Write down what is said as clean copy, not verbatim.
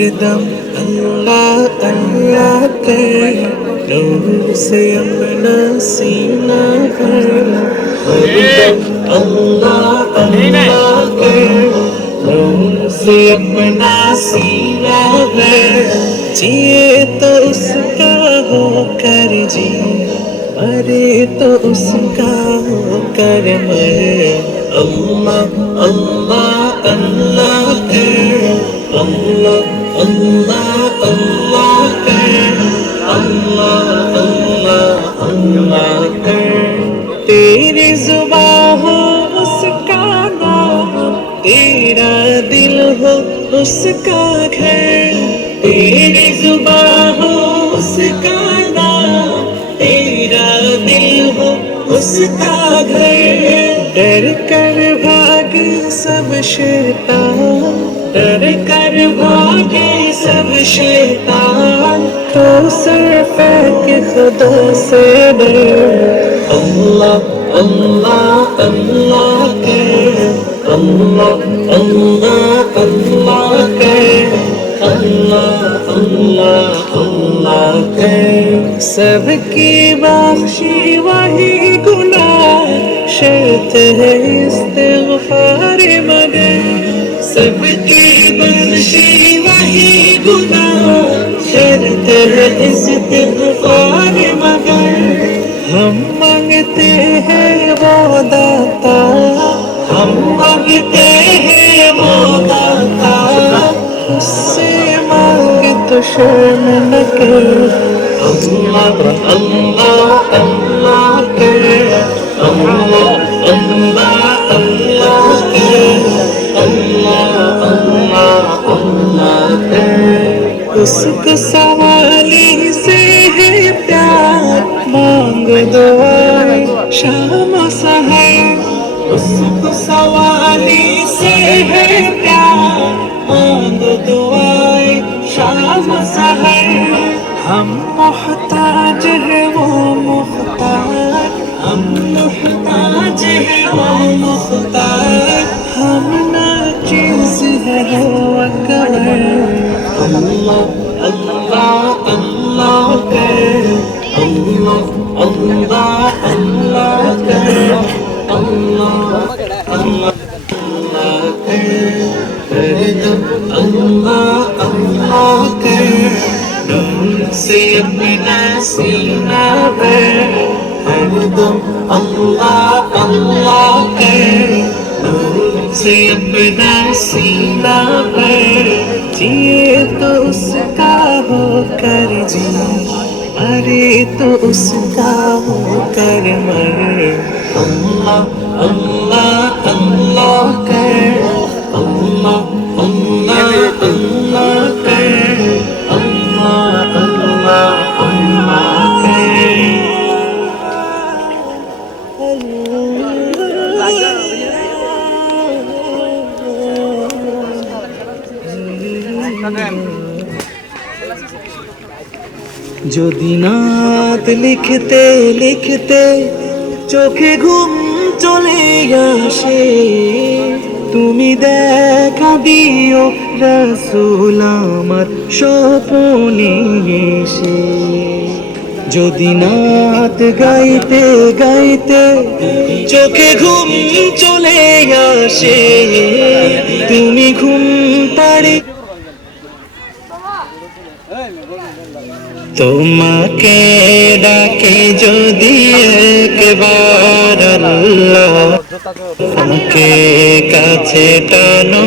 हरदम अल्लाह अल्लाह कर, नूर से अपना सीना भर। हरदम अल्लाह अल्लाह कर, नूर से अपना सीना भर। जिए तो उसका हो कर जी, मरे तो उसका हो कर मर। अल्लाह अल्लाह अल्लाह कर, अल्लाह अल्लाह अल्लाह कर, अल्लाह अल्लाह अल्लाह कर। तेरी जुबां हो उसका नाम, तेरा दिल हो उसका घर। तेरी जुबां हो उसका नाम, तेरा दिल हो उसका घर। डर कर भागे सब शैतान, डर कर भागे सब शैतान, तो सर फेंक खुदा से डर। अल्लाह अल्लाह अल्लाह कर, अल्लाह अल्लाह अल्लाह कर, अल्लाह अल्लाह अल्लाह कर। सबकी बख्शी वही गुनाह, शर्त है इस्तिग़फ़ार मगर। सबकी बख्शी वही गुनाह, शर्त है इस्तिग़फ़ार मगर। हम मांगते हैं वो दाता, हम मांगते हैं वो दाता, उससे मांग तो शर्म न कर। अल्लाह अल्लाह अल्लाह कर, अल्लाह अल्लाह अल्लाह कर, अल्लाह अल्लाह अल्लाह कर। उसको सवाली से है प्यार, मांग दुआएं शाम सहर। उसको सवाली से है प्यार, मांग दुआएं शाम सहर। हम मोहताज है वो मुख्तार, हम मोहताज है वो मुख्तार, हम नाचीज़ है वो अकबर। अल्लाह अल्लाह अल्लाह कर, अल्लाह अल्लाह अल्लाह कर, अल्लाह अल्लाह अल्लाह कर। हरदम अल्लाह अल्लाह कर, नूर से अपना सीना भर। हरदम अल्लाह अल्लाह कर, नूर से अपना सीना भर। जिए तो उसका हो कर जी, मरे तो उसका हो कर मर। अल्लाह अल्लाह अल्लाह कर, अल्लाह अल्लाह अल्लाह कर, अल्लाह अल्लाह अल्लाह कर। যদি নাত লিখতে লিখতে চোখে ঘুম চলে আসে, তুমি দেখা দিও রাসূল আমার স্বপ্নে এসে। যদি নাত গাইতে গাইতে চোখে ঘুম চলে আসে, তুমি ঘুম পাড়ে। তোমাকে ডাকে যদি একবার আল্লাহ, আমাকে কাছে টানো।